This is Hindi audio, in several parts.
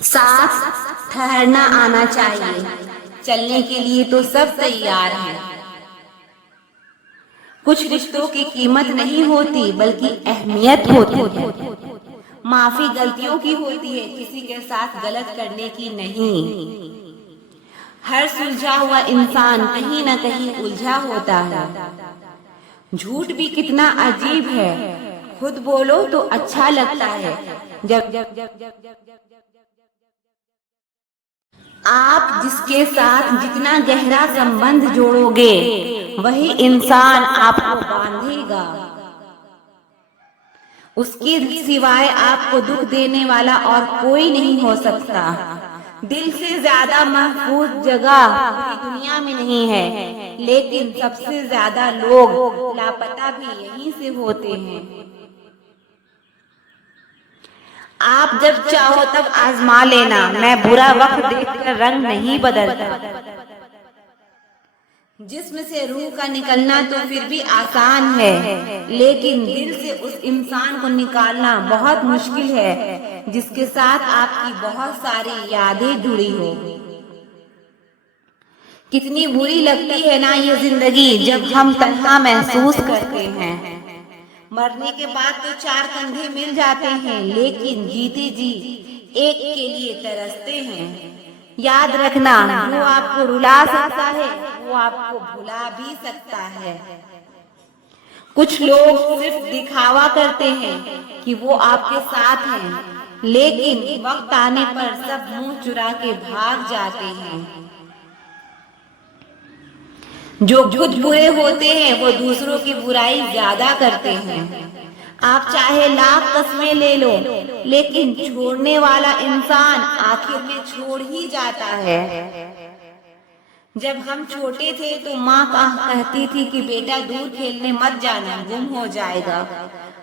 साथ ठहरना आना चाहिए। चलने के लिए तो सब तैयार हैं। कुछ रिश्तों की कीमत नहीं होती बल्कि अहमियत होती है। माफी गलतियों की होती है, किसी के साथ गलत करने की नहीं। हर सुलझा हुआ इंसान कहीं न कहीं उलझा होता है। झूठ भी कितना अजीब है, खुद बोलो तो अच्छा लगता है। जब आप जिसके साथ जितना गहरा संबंध जोड़ोगे वही इंसान आपको बांधेगा। उसके सिवाय आपको दुख देने वाला और कोई नहीं हो सकता। दिल से ज्यादा महफूज जगह पूरी दुनिया में नहीं है, लेकिन सबसे ज्यादा लोग लापता भी यहीं से होते हैं। आप जब चाहो तब आजमा लेना, मैं बुरा वक्त देखकर रंग नहीं बदलता। जिस्म से रूह का निकलना तो फिर भी आसान है, लेकिन दिल से उस इंसान को निकालना बहुत मुश्किल है जिसके साथ आपकी बहुत सारी यादें जुड़ी हो। कितनी बुरी लगती है ना ये जिंदगी जब हम तन्हा महसूस करते हैं। मरने के बाद तो चार कंधे मिल जाते हैं, लेकिन जीते जी एक के लिए तरसते हैं। याद रखना, जो आपको रुला सकता है वो आपको भुला भी सकता है। कुछ लोग सिर्फ दिखावा करते हैं कि वो आपके साथ हैं, लेकिन वक्त आने पर सब मुंह चुरा के भाग जाते हैं। जो खुद बुरे होते हैं वो दूसरों की बुराई ज्यादा करते हैं। आप चाहे लाख कस्में ले लो, लेकिन छोड़ने वाला इंसान आखिर में छोड़ ही जाता है। जब हम छोटे थे तो माँ कहती थी कि बेटा दूर खेलने मत जाना, गुम हो जाएगा।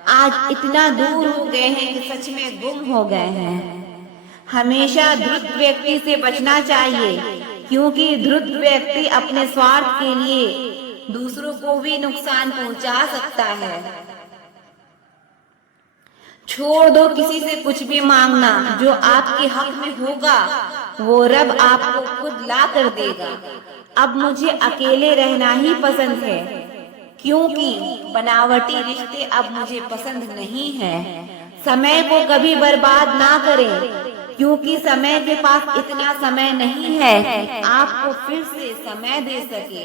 आज इतना दूर हो गए हैं कि सच में गुम हो गए हैं। हमेशा धूर्त व्यक्ति से बचना चाहिए, क्योंकि धूर्त व्यक्ति अपने स्वार्थ के लिए दूसरों को भी नुकसान पहुंचा सकता है। छोड़ दो किसी से कुछ भी मांगना, जो आपके हक में होगा वो रब आपको खुद ला कर देगा। अब मुझे अकेले रहना ही पसंद है, क्योंकि बनावटी रिश्ते अब मुझे पसंद नहीं है। समय को कभी बर्बाद ना करें, क्योंकि समय के पास इतना समय नहीं है कि आपको फिर से समय दे सके।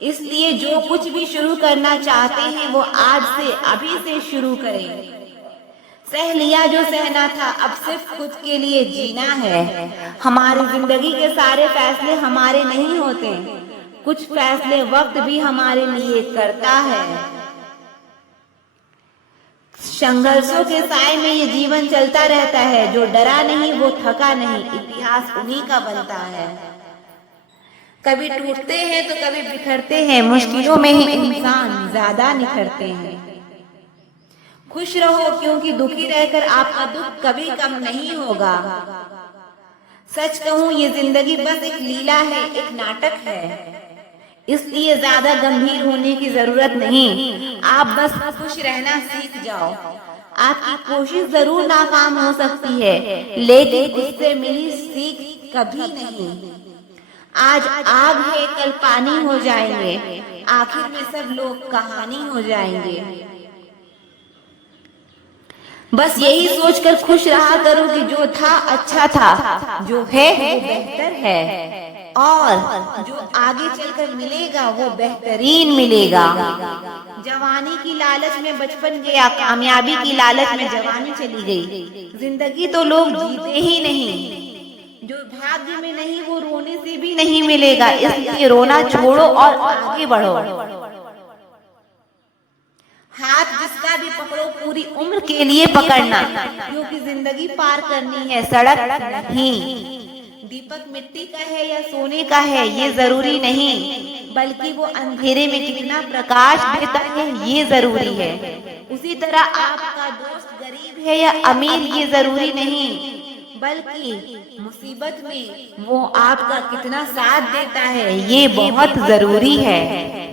इसलिए जो कुछ भी शुरू करना चाहते हैं वो आज से अभी से शुरू करें। सह लिया जो सहना था, अब सिर्फ खुद के लिए जीना है। हमारी जिंदगी के सारे फैसले हमारे नहीं होते, कुछ फैसले वक्त भी हमारे लिए करता है। संघर्षों के साए में ये जीवन चलता रहता है, जो डरा नहीं वो थका नहीं, इतिहास उन्हीं का बनता है। कभी टूटते हैं तो कभी बिखरते हैं, मुश्किलों में ही इंसान ज्यादा निखरते हैं। खुश रहो, क्योंकि दुखी रहकर आपका दुख कभी कम नहीं होगा। सच कहूँ ये जिंदगी बस एक लीला है, एक नाटक है, इसलिए ज्यादा गंभीर होने की जरूरत नहीं। आप बस खुश रहना सीख जाओ। आपकी कोशिश जरूर नाकाम हो सकती है, लेकिन उससे मिली सीख कभी नहीं। आज आग है कल पानी हो जाएंगे, आखिर में सब लोग कहानी हो जाएंगे। बस यही सोचकर खुश रहा करो कि जो था अच्छा था, जो है वो बेहतर है, और जो आगे चलकर मिलेगा वो बेहतरीन मिलेगा। जवानी की लालच में बचपन गया, कामयाबी की लालच में जवानी चली गई। जिंदगी तो लोग जीते ही नहीं, जो भाग्य में नहीं वो रोने से भी नहीं मिलेगा। इसलिए रोना छोड़ो और आगे बढ़ो। हाथ जिसका भी पकड़ो पूरी उम्र के लिए पकड़ना, क्योंकि जिंदगी पार करनी है, सड़क नहीं। दीपक मिट्टी का है या सोने का है ये जरूरी नहीं, बल्कि वो अंधेरे में कितना प्रकाश देता है ये जरूरी है। उसी तरह आपका दोस्त गरीब है या अमीर ये जरूरी नहीं, बल्कि मुसीबत में वो आपका कितना साथ देता है ये बहुत जरूरी है।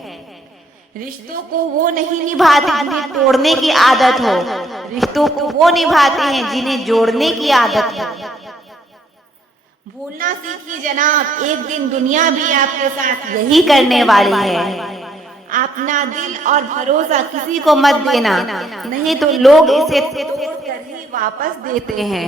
रिश्तों को वो नहीं निभाते जिन्हें तोड़ने की आदत हो, रिश्तों को वो निभाते हैं जिन्हें जोड़ने की आदत हो। भूलना सीखिए जनाब, एक दिन दुनिया भी आपके साथ यही करने वाली है। अपना दिल और भरोसा किसी को मत देना, नहीं तो लोग इसे तोड़कर ही वापस देते हैं।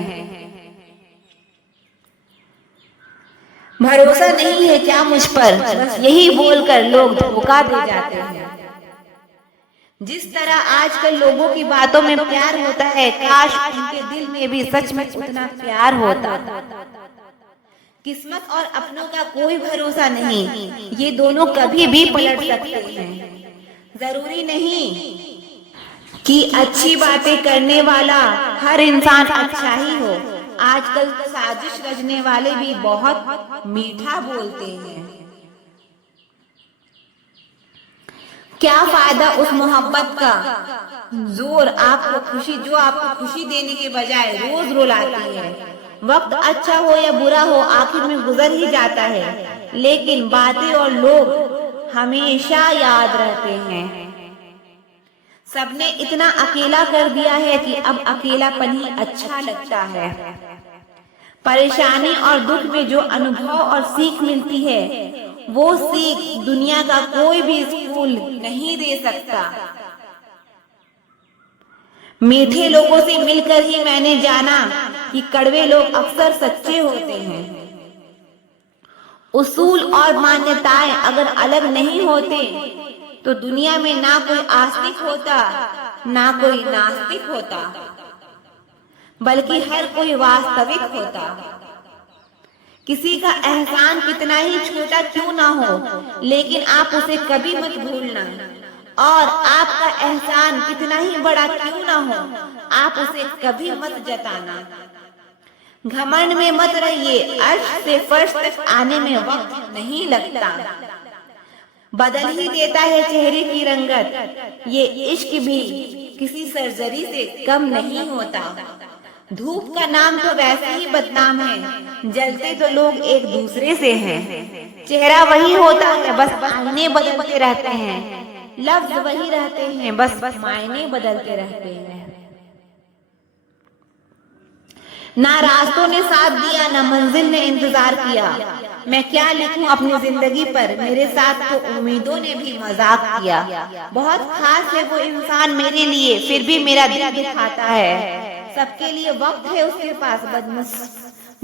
भरोसा नहीं है क्या मुझ पर, बस यही बोलकर लोग धोखा दे जाते हैं। जिस तरह आजकल लोगों की बातों में प्यार होता है, काश उनके दिल में भी सच में उतना प्यार होता। किस्मत और अपनों का कोई भरोसा नहीं, ये दोनों कभी भी पलट सकते हैं। जरूरी नहीं कि अच्छी बातें करने वाला हर इंसान अच्छा ही हो। आजकल साजिश रचने वाले भी बहुत मीठा बोलते हैं। क्या फायदा उस मोहब्बत का जो आपको खुशी देने के बजाय रोज रुलाती है। वक्त अच्छा हो या बुरा हो, आखिर में गुजर ही जाता है, लेकिन बातें और लोग हमेशा याद रहते हैं। सबने इतना अकेला कर दिया है कि अब अकेलापन ही अच्छा लगता है। परेशानी और दुख में जो अनुभव और सीख मिलती है, वो सीख दुनिया का कोई भी स्कूल नहीं दे सकता। मीठे लोगों से मिलकर ही मैंने जाना कि कड़वे लोग अक्सर सच्चे होते हैं। उसूल और मान्यताएं अगर अलग नहीं होते तो दुनिया में ना कोई आस्तिक होता, ना कोई नास्तिक होता, बल्कि हर कोई वास्तविक होता। किसी का एहसान कितना ही छोटा क्यों ना हो, लेकिन आप उसे कभी मत भूलना। और आपका एहसान कितना ही बड़ा क्यों ना हो, आप उसे कभी मत जताना। घमंड में मत रहिए, अर्श से फर्श तक आने में वक्त नहीं लगता। बदल ही देता है चेहरे की रंगत, ये इश्क भी किसी सर्जरी से कम नहीं होता। धूप का नाम तो वैसे ही बदनाम है, जलते तो लोग एक दूसरे से हैं। चेहरा वही होता है, बस आईने बदलते रहते हैं। लफ्ज वही रहते हैं, बस मायने बदलते रहते हैं। ना रास्तों ने साथ दिया, ना मंजिल ने इंतजार किया। मैं क्या लिखूं अपनी जिंदगी पर, मेरे साथ तो उम्मीदों ने भी मजाक किया। बहुत खास है वो इंसान मेरे लिए, फिर भी मेरा दिल दुखाता है। सबके लिए वक्त है उसके पास,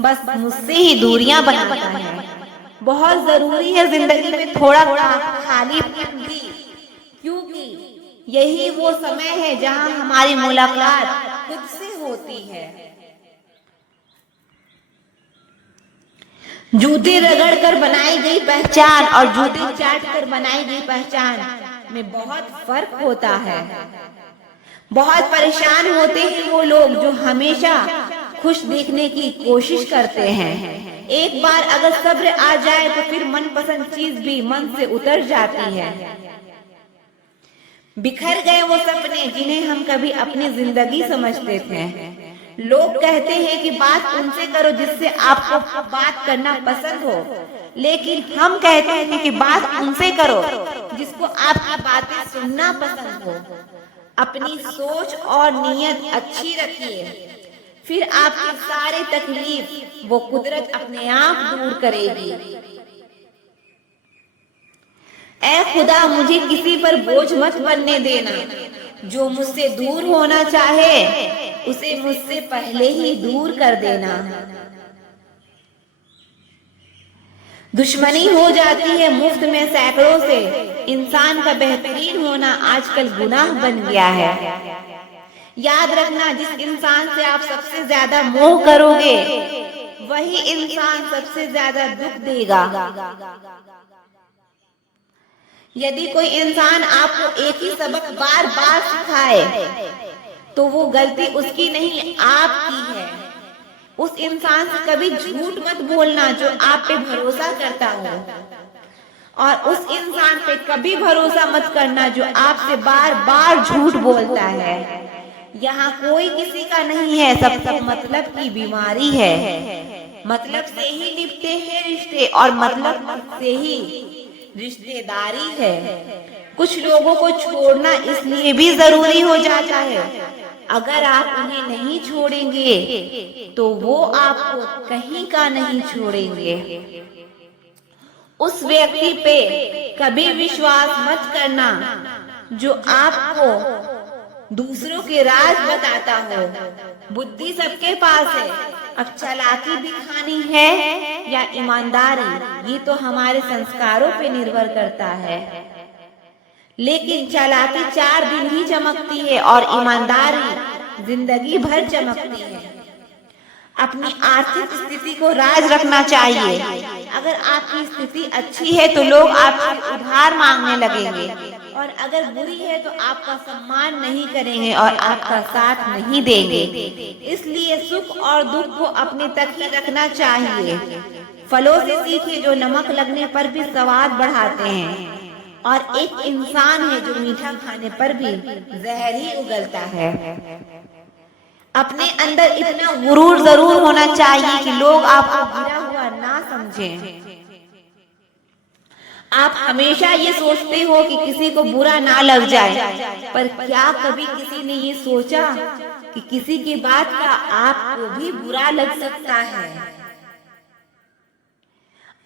बस मुझसे ही दूरियां बनाता है। बहुत जरूरी है जिंदगी में थोड़ा खालीपन भी, क्योंकि यही वो समय है जहां हमारी मुलाकात खुद से होती है। जूते रगड़ कर बनाई गई पहचान और जूते चाट कर बनाई गई पहचान में बहुत फर्क होता है। बहुत परेशान होते हैं वो लोग जो हमेशा खुश दिखने की कोशिश करते हैं। एक बार अगर सब्र आ जाए तो फिर मनपसंद चीज भी मन से उतर जाती है। बिखर गए वो सपने जिन्हें हम कभी अपनी जिंदगी समझते थे। लोग कहते हैं कि बात उनसे करो जिससे आपको बात करना पसंद हो, लेकिन हम कहते हैं कि बात उनसे करो जिसको आपकी बातें सुनना पसंद हो। अपनी सोच और नीयत अच्छी रखिए, फिर आपके सारे तकलीफ वो कुदरत अपने आप दूर करेगी। ऐ खुदा मुझे किसी पर बोझ मत बनने देना, जो मुझसे दूर होना चाहे उसे मुझसे पहले ही दूर कर देना। दुश्मनी हो जाती है मुफ्त में सैकड़ों से, इंसान का बेहतरीन होना आजकल गुनाह बन गया है। याद रखना, जिस इंसान से आप सबसे ज्यादा मोह करोगे वही इंसान सबसे ज्यादा दुख देगा। यदि कोई इंसान आपको एक ही सबक बार बार सिखाए तो वो गलती उसकी नहीं आपकी है। उस इंसान से कभी झूठ मत बोलना जो आप पे भरोसा करता हो, और उस इंसान पे कभी भरोसा मत करना जो आपसे बार बार झूठ बोलता है। यहाँ कोई किसी का नहीं है, सब मतलब की बीमारी है। मतलब से ही निभते हैं रिश्ते और मतलब से ही रिश्तेदारी है। कुछ लोगों को छोड़ना इसलिए भी जरूरी हो जाता है अगर आप उन्हें नहीं छोड़ेंगे तो वो आपको कहीं का नहीं छोड़ेंगे। उस व्यक्ति पे कभी विश्वास मत करना जो आपको दूसरों के राज बताता हो। बुद्धि सबके पास है, अब चालाकी दिखानी है या ईमानदारी, ये तो हमारे संस्कारों पे निर्भर करता है। लेकिन चालाकी 4 दिन ही चमकती है और ईमानदारी जिंदगी भर चमकती है। अपनी आर्थिक स्थिति को राज रखना चाहिए। अगर आपकी स्थिति अच्छी है तो लोग आपसे उधार मांगने लगेंगे, और अगर बुरी है तो आपका सम्मान नहीं करेंगे और आपका साथ नहीं देंगे। इसलिए सुख और दुख को अपने तक ही रखना चाहिए। फलों से सीखे जो नमक लगने पर भी स्वाद बढ़ाते हैं, और एक इंसान है जो मीठा खाने पर भी जहर ही उगलता है। अपने अंदर इतना गुरूर जरूर होना चाहिए कि लोग आपको गिरा हुआ ना समझें। आप हमेशा ये सोचते हो कि किसी को बुरा ना लग जाए, पर क्या कभी किसी ने ये सोचा कि किसी की बात का आपको भी बुरा लग सकता है?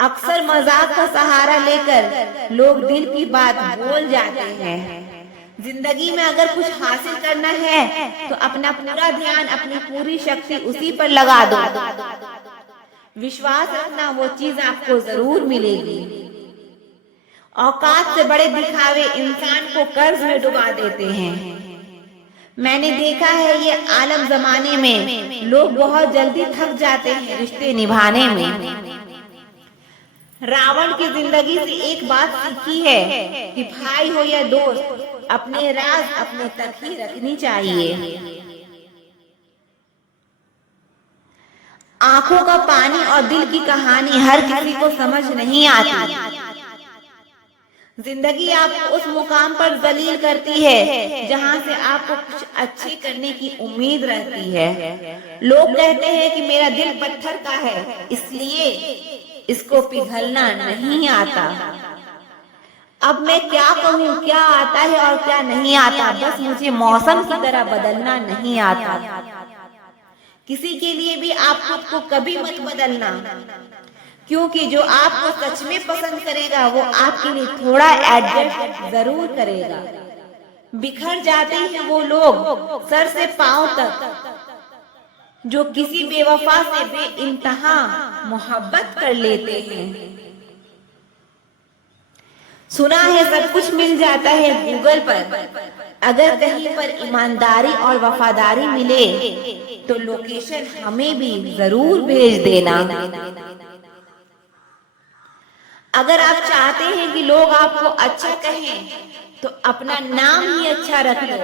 अक्सर मजाक का सहारा लेकर लोग दिल की बात बोल जाते हैं। जिंदगी में अगर कुछ हासिल करना है तो अपना पूरा ध्यान, अपनी पूरी शक्ति उसी पर लगा दो। विश्वास रखना, वो चीज आपको जरूर मिलेगी। औकात से बड़े दिखावे इंसान को कर्ज में डुबा देते हैं। मैंने देखा है ये आलम जमाने में लोग बहुत जल्दी थक जाते हैं रिश्ते निभाने में। रावण की जिंदगी से एक बात सीखी है कि भाई हो या दोस्त, अपने राज अपने तक ही रखनी चाहिए। आंखों का पानी और दिल की कहानी हर किसी को समझ नहीं आती। जिंदगी आपको उस मुकाम पर जलील करती है जहां से आपको कुछ अच्छे करने की उम्मीद रहती है। लोग कहते हैं कि मेरा दिल पत्थर का है, इसलिए इसको पिघलना नहीं आता। अब मैं क्या कहूँ, क्या आता है और क्या नहीं आता, बस मुझे मौसम की तरह बदलना नहीं आता। किसी के लिए भी आप खुद को कभी मत बदलना, क्योंकि जो आपको सच में पसंद करेगा वो आपके लिए थोड़ा एडजस्ट जरूर करेगा। बिखर जाते हैं वो लोग सर से पांव तक जो किसी बेवफा से बेइंतहा मोहब्बत कर लेते हैं। सुना है सब कुछ मिल जाता है गूगल पर, अगर कहीं पर ईमानदारी और वफादारी मिले तो लोकेशन हमें भी जरूर भेज देना। अगर आप चाहते हैं कि लोग आपको अच्छा कहें तो अपना नाम ही अच्छा रख लो,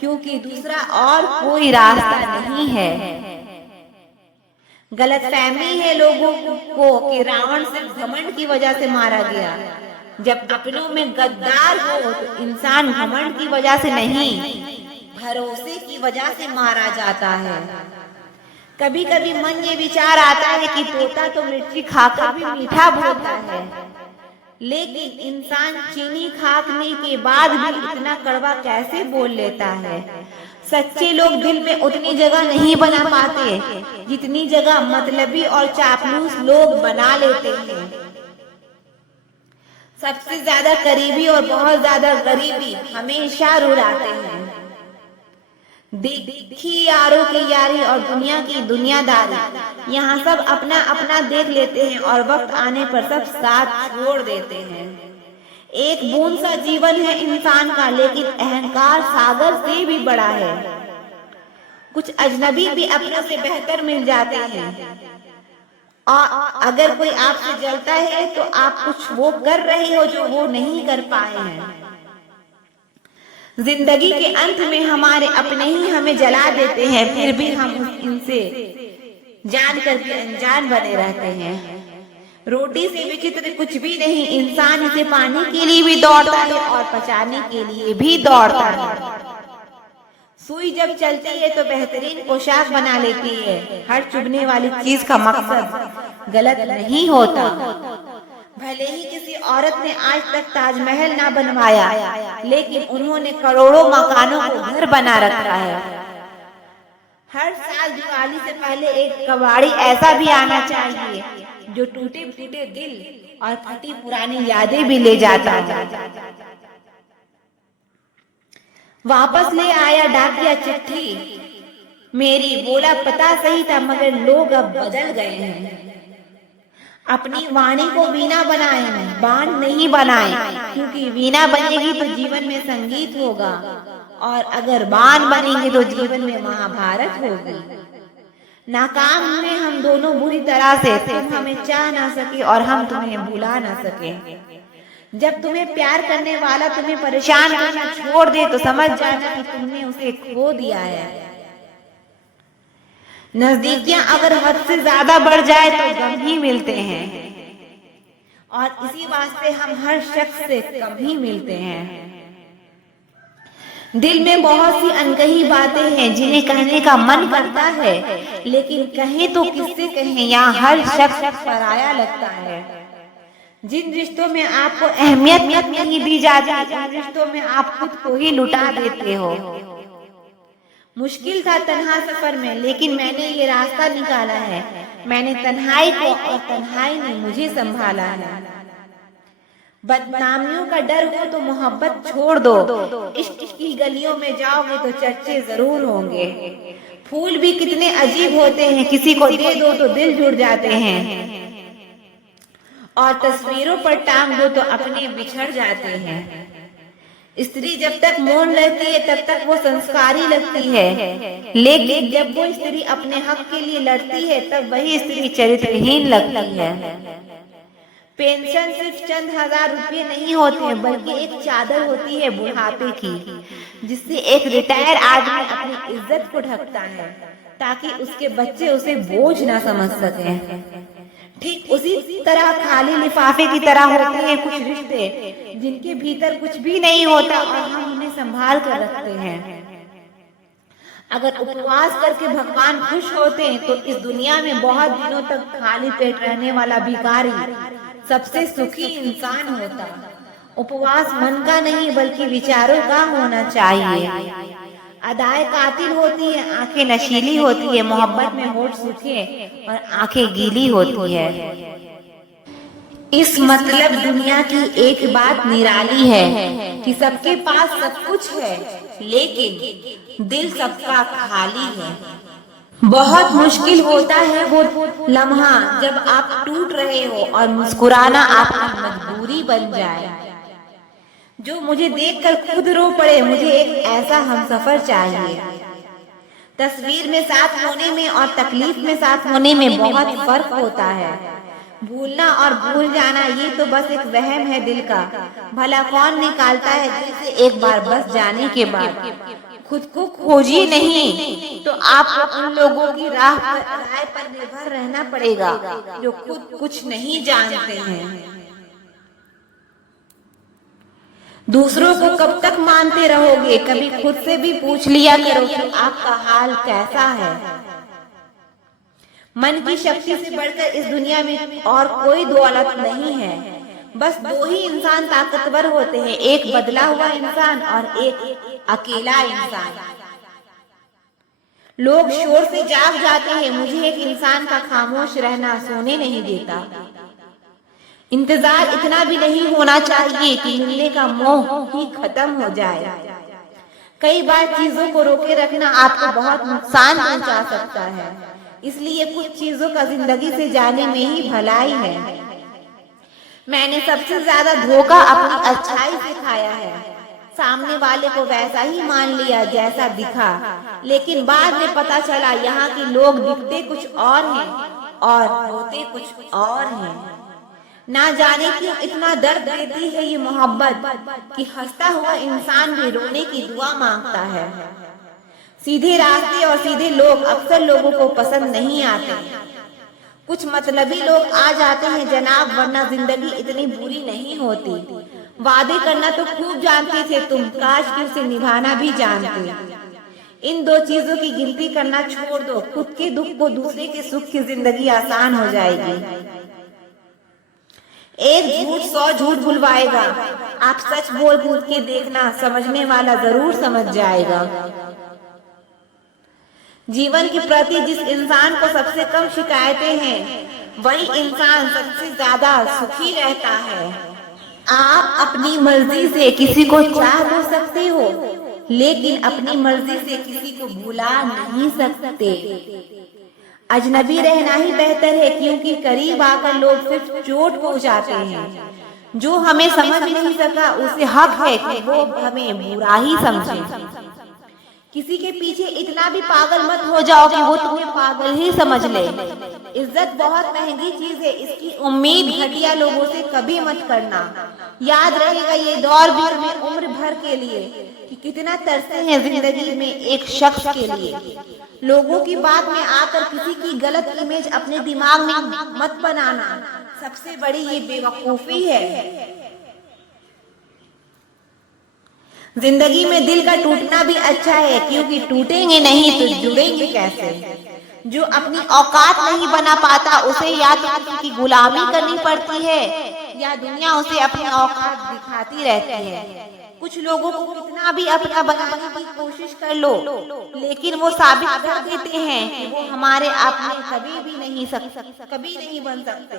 क्योंकि दूसरा और कोई रास्ता नहीं है। गलतफहमी है लोगों को कि रावण सिर्फ घमंड की वजह से मारा गया, जब अपनों में गद्दार हो तो इंसान घमंड की वजह से नहीं, भरोसे की वजह से मारा जाता है। कभी कभी मन ये विचार आता है कि तोता तो मिर्ची खाकर भी मीठा बोलता है, लेकिन इंसान चीनी खाने के बाद भी इतना कड़वा कैसे बोल लेता है। सच्चे लोग दिल में उतनी जगह नहीं बना पाते जितनी जगह मतलबी और चापलूस लोग बना लेते हैं। सबसे ज्यादा करीबी और बहुत ज्यादा गरीबी हमेशा रुलाते हैं। देखी यारों की यारी और दुनिया की दुनियादारी, यहाँ सब अपना अपना देख लेते हैं और वक्त आने पर सब साथ छोड़ देते हैं। एक बूंद सा जीवन है इंसान का, लेकिन अहंकार सागर से भी बड़ा है। कुछ अजनबी भी अपनों से बेहतर मिल जाते हैं, और अगर कोई आपसे जलता है तो आप कुछ वो कर रहे हो जो वो नहीं कर पाए हैं। जिंदगी के अंत में हमारे अपने ही हमें जला देते हैं, फिर भी हम इनसे जान कर भी अनजान बने रहते हैं। रोटी से विचित्र कुछ भी नहीं, इंसान इसे पाने के लिए भी दौड़ता है और पचाने के लिए भी दौड़ता है। सुई जब चलती है तो बेहतरीन पोशाक बना लेती है। हर चुभने वाली चीज का मकसद गलत नहीं होता। भले ही किसी औरत ने आज तक ताजमहल ना बनवाया, लेकिन उन्होंने करोड़ों मकानों को घर बना रखा है। हर साल दिवाली से पहले एक कबाड़ी ऐसा भी आना चाहिए जो टूटे फूटे दिल और फटी पुरानी यादें भी ले जाता है। वापस ले आया डाकिया चिट्ठी मेरी, बोला पता सही था मगर लोग अब बदल गए हैं। अपनी वाणी को वीणा बनाए, बाण नहीं बनाए, क्योंकि वीणा बनेगी तो जीवन में संगीत होगा और अगर बाण बनेंगे तो जीवन में महाभारत होगी। नाकाम हुए हम दोनों बुरी तरह से, तुम हमें चाह ना सके और हम तुम्हें भुला ना सके। जब तुम्हें प्यार करने वाला तुम्हें परेशान करना छोड़ दे तो समझ जाना कि तुमने उसे खो दिया है। नजदीकियां अगर हद से ज्यादा बढ़ जाए तो गम ही मिलते हैं और इसी वास्ते हम हर शख्स से कम ही मिलते हैं। दिल में बहुत सी अनकही बातें हैं जिन्हें कहने का मन करता है, लेकिन कहें तो किससे कहें, यहाँ हर शख्स पराया लगता है। जिन रिश्तों में आपको अहमियत नहीं दी जाती, उन रिश्तों में आप खुद को ही लुटा देते हो। मुश्किल था तन्हा सफर में, लेकिन मैंने ये रास्ता निकाला है। मैंने तन्हाई को और तन्हाई ने मुझे संभाला है। बदनामियों का डर हो तो मोहब्बत छोड़ दो, इश्क की गलियों में जाओगे तो चर्चे जरूर होंगे। फूल भी कितने अजीब होते हैं, किसी को दे दो तो दिल जुड़ जाते हैं और तस्वीरों पर टांग दो तो अपने बिछड़ जाते हैं। स्त्री जब तक मौन रहती है तब तक वो संस्कारी लगती है, लेकिन जब वो स्त्री अपने हक के लिए लड़ती है तब वही स्त्री चरित्रहीन लगती है। पेंशन सिर्फ चंद हजार रुपये नहीं होते हैं, बल्कि एक चादर होती है बुढ़ापे की, जिससे एक रिटायर आदमी अपनी इज्जत को ढकता है ताकि उसके बच्चे उसे बोझ ना समझ सकें। ठीक उसी तरह खाली लिफाफे की तरह होते हैं कुछ रिश्ते जिनके भीतर कुछ भी नहीं होता और हम उन्हें संभाल कर रखते हैं। अगर उपवास करके भगवान खुश होते हैं तो इस दुनिया में बहुत दिनों तक खाली पेट रहने वाला भिखारी सबसे सुखी इंसान होता। उपवास मन का नहीं बल्कि विचारों का होना चाहिए। अदाएं कातिल होती है, आंखें नशीली होती है, मोहब्बत में होठ सूखे और आंखें गीली होती है। इस मतलब दुनिया की एक बात निराली है कि सबके पास सब कुछ है, लेकिन दिल सबका खाली है। बहुत मुश्किल होता है वो लम्हा जब आप टूट रहे हो और मुस्कुराना आपकी मजबूरी बन जाए। जो मुझे देखकर खुद रो पड़े, मुझे एक ऐसा हमसफर चाहिए। तस्वीर में साथ होने में और तकलीफ में साथ होने में बहुत फर्क होता है। भूलना और भूल जाना ये तो बस एक वहम है दिल का। भला कौन निकालता है दिल से एक बार बस जाने के बाद। खुद को खोजिए नहीं तो आपको उन लोगों की राह पर निर्भर रहना पड़ेगा जो खुद कुछ नहीं जानते हैं। दूसरों को कब तक मानते रहोगे? कभी खुद से भी पूछ लिया करो कि आपका हाल कैसा है। मन की शक्ति से बढ़कर इस दुनिया में और कोई दौलत नहीं है। बस दो ही इंसान ताकतवर होते हैं, एक बदला हुआ इंसान और एक अकेला इंसान। लोग शोर से जाग जाते हैं, मुझे एक इंसान का खामोश रहना सोने नहीं देता। इंतजार इतना भी नहीं होना चाहिए कि मिलने का मोह ही खत्म हो जाए। कई बार चीजों को रोके रखना आपको बहुत नुकसान पहुंचा सकता है, इसलिए कुछ चीजों का जिंदगी से जाने में ही भलाई है। मैंने सबसे ज्यादा धोखा अपनी अच्छाई से खाया है। सामने वाले को वैसा ही मान लिया जैसा दिखा, लेकिन बाद में पता चला यहाँ के लोग दिखते कुछ और हैं और होते कुछ और हैं। ना जाने क्यों इतना दर्द देती है ये मोहब्बत कि हंसता हुआ इंसान भी रोने की दुआ मांगता है। सीधे रास्ते और सीधे लोग अक्सर लोगों को पसंद नहीं आते। कुछ मतलबी लोग आ जाते हैं जनाब, वरना जिंदगी इतनी बुरी नहीं होती। वादे करना तो खूब जानते थे तुम, काश कि उसे निभाना भी जानते। इन दो चीजों की गिनती करना छोड़ दो, खुद के दुख को दूसरे के सुख की जिंदगी आसान हो जाएगी। एक झूठ 100 झूठ बुलवाएगा। आप सच बोल बोल के देखना, समझने वाला जरूर समझ जाएगा। जीवन के प्रति जिस इंसान को सबसे कम शिकायतें हैं, वही इंसान सबसे ज्यादा सुखी रहता है। आप अपनी मर्जी से किसी को चाह तो सकते हो, लेकिन अपनी मर्जी से किसी को भुला नहीं सकते। अजनबी रहना ही बेहतर है, क्योंकि करीब आकर लोग सिर्फ चोट पहुंचाते हैं। जो हमें समझ नहीं सका उसे हक है कि वो हमें बुरा ही समझे। किसी के पीछे इतना भी पागल मत हो जाओ कि वो तुम्हें पागल ही समझ ले। इज्जत बहुत महंगी चीज है, इसकी उम्मीद घटिया लोगों से कभी मत करना। याद रहेगा ये दौर भी हमें उम्र भर के लिए कि कितना तरसे हैं जिंदगी में एक शख्स के लिए। लोगों की बात में आकर किसी की गलत इमेज अपने दिमाग में मत बनाना, सबसे बड़ी ये बेवकूफी है। जिंदगी में दिल का टूटना भी अच्छा है, क्योंकि टूटेंगे नहीं तो जुड़ेंगे कैसे। जो अपनी औकात नहीं बना पाता उसे या तो किसी की गुलामी करनी पड़ती है या दुनिया उसे अपनी औकात दिखाती रहती है। कुछ लोगों को कितना भी अपना बनाने की कोशिश कर लो, लेकिन वो साबित कर देते हैं कि वो हमारे अपने कभी नहीं बन सकते।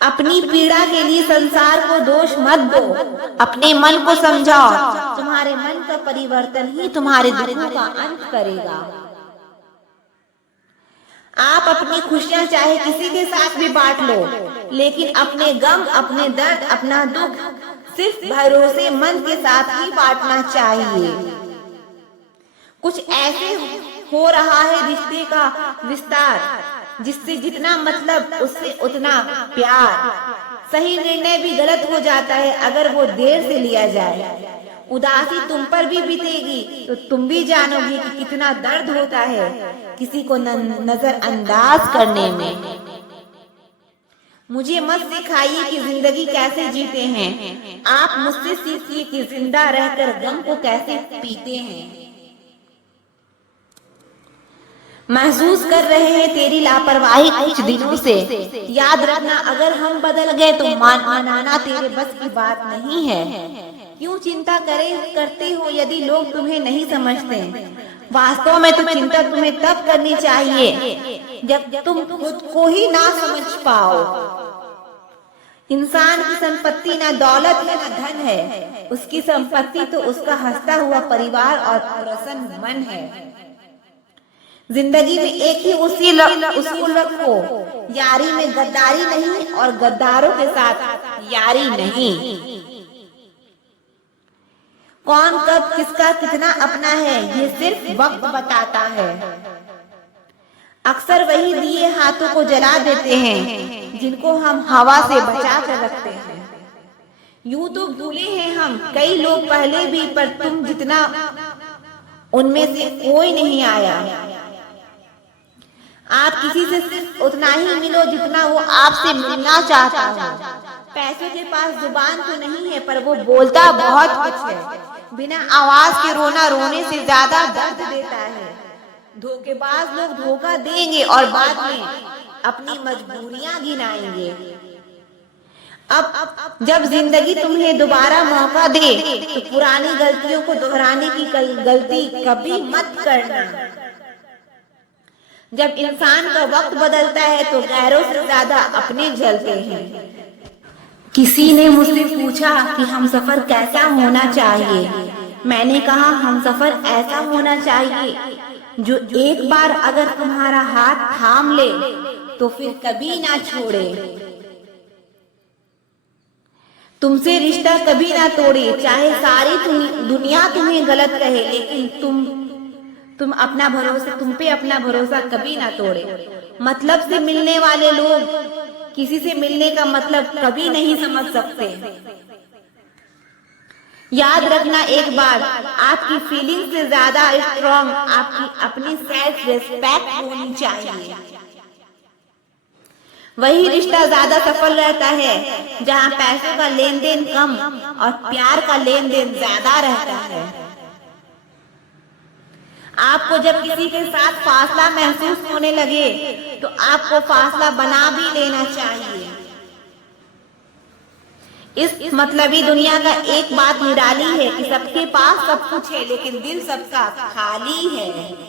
अपनी पीड़ा के लिए संसार को दोष मत दो, अपने मन को समझाओ। तुम्हारे मन का परिवर्तन ही तुम्हारे दुखों का अंत करेगा। आप अपनी खुशियां चाहे किसी के साथ भी बांट लो, लेकिन अपने गम, अपने दर्द, अपना दुख सिर्फ भरोसेमंद के साथ ही बांटना चाहिए। कुछ ऐसे हो रहा है रिश्ते का विस्तार, जिससे जितना मतलब उससे उतना प्यार। सही निर्णय भी गलत हो जाता है अगर वो देर से लिया जाए। उदासी तुम पर भी बीतेगी तो तुम भी जानोगी कि कितना दर्द होता है किसी को नजरअंदाज करने में। मुझे मत सिखाइए कि जिंदगी कैसे जीते हैं, आप मुझसे सीखिए कि जिंदा रहकर गम को कैसे पीते हैं। महसूस कर रहे हैं तेरी लापरवाही कुछ दिनों से। याद रखना, अगर हम बदल गए तो मनाना तेरे बस की बात नहीं है। क्यों चिंता करते हो यदि लोग तुम्हें नहीं समझते। वास्तव में तो चिंता तुम्हें तब करनी चाहिए जब तुम खुद को ही ना समझ पाओ। इंसान की संपत्ति ना दौलत है ना धन है, उसकी संपत्ति तो उसका हंसता हुआ परिवार और प्रसन्न मन है। जिंदगी में एक ही उसूल रखो, यारी में गद्दारी नहीं और गद्दारों के साथ यारी नहीं। कौन कब किसका कितना अपना है ये सिर्फ वक्त बताता है। अक्सर वही दिए हाथों को जला देते हैं जिनको हम हवा से बचा कर रखते हैं। यूं तो भूले हैं हम कई लोग पहले भी, पर तुम जितना उनमें से कोई नहीं आया। आप किसी से सिर्फ उतना ही मिलो जितना वो आपसे मिलना चाहता है। पैसों के पास जुबान तो नहीं है, पर वो बोलता बहुत कुछ है। बिना आवाज के रोना रोने से ज्यादा दर्द देता है। धोखेबाज लोग धोखा देंगे और बाद में अपनी मजबूरियां गिनाएंगे। अब जब जिंदगी तुम्हें दोबारा मौका दे तो पुरानी गलतियों को दोहराने की गलती कभी मत करना। जब इंसान का वक्त बदलता है तो गैरों से ज्यादा अपने जलते हैं। किसी ने मुझसे पूछा कि हमसफर कैसा होना चाहिए। मैंने कहा हमसफर ऐसा होना चाहिए जो एक बार अगर तुम्हारा हाथ थाम ले तो फिर कभी ना छोड़े। तुमसे रिश्ता कभी ना तोड़े, चाहे सारी दुनिया तुम्हें गलत कहे, लेकिन तुम पे अपना भरोसा कभी ना तोड़े। मतलब से मिलने वाले लोग किसी से मिलने का मतलब कभी नहीं समझ सकते। याद रखना, एक बार आपकी फीलिंग से ज्यादा स्ट्रॉन्ग आपकी अपनी सेल्फ रिस्पेक्ट होनी चाहिए। वही रिश्ता ज्यादा सफल रहता है जहाँ पैसों का लेन देन कम और प्यार का लेन देन ज्यादा रहता है। आपको जब किसी के साथ फासला महसूस होने लगे तो आपको फासला बना भी लेना चाहिए। इस मतलबी दुनिया का एक बात निराली है कि सबके पास सब कुछ है लेकिन दिल सबका खाली है।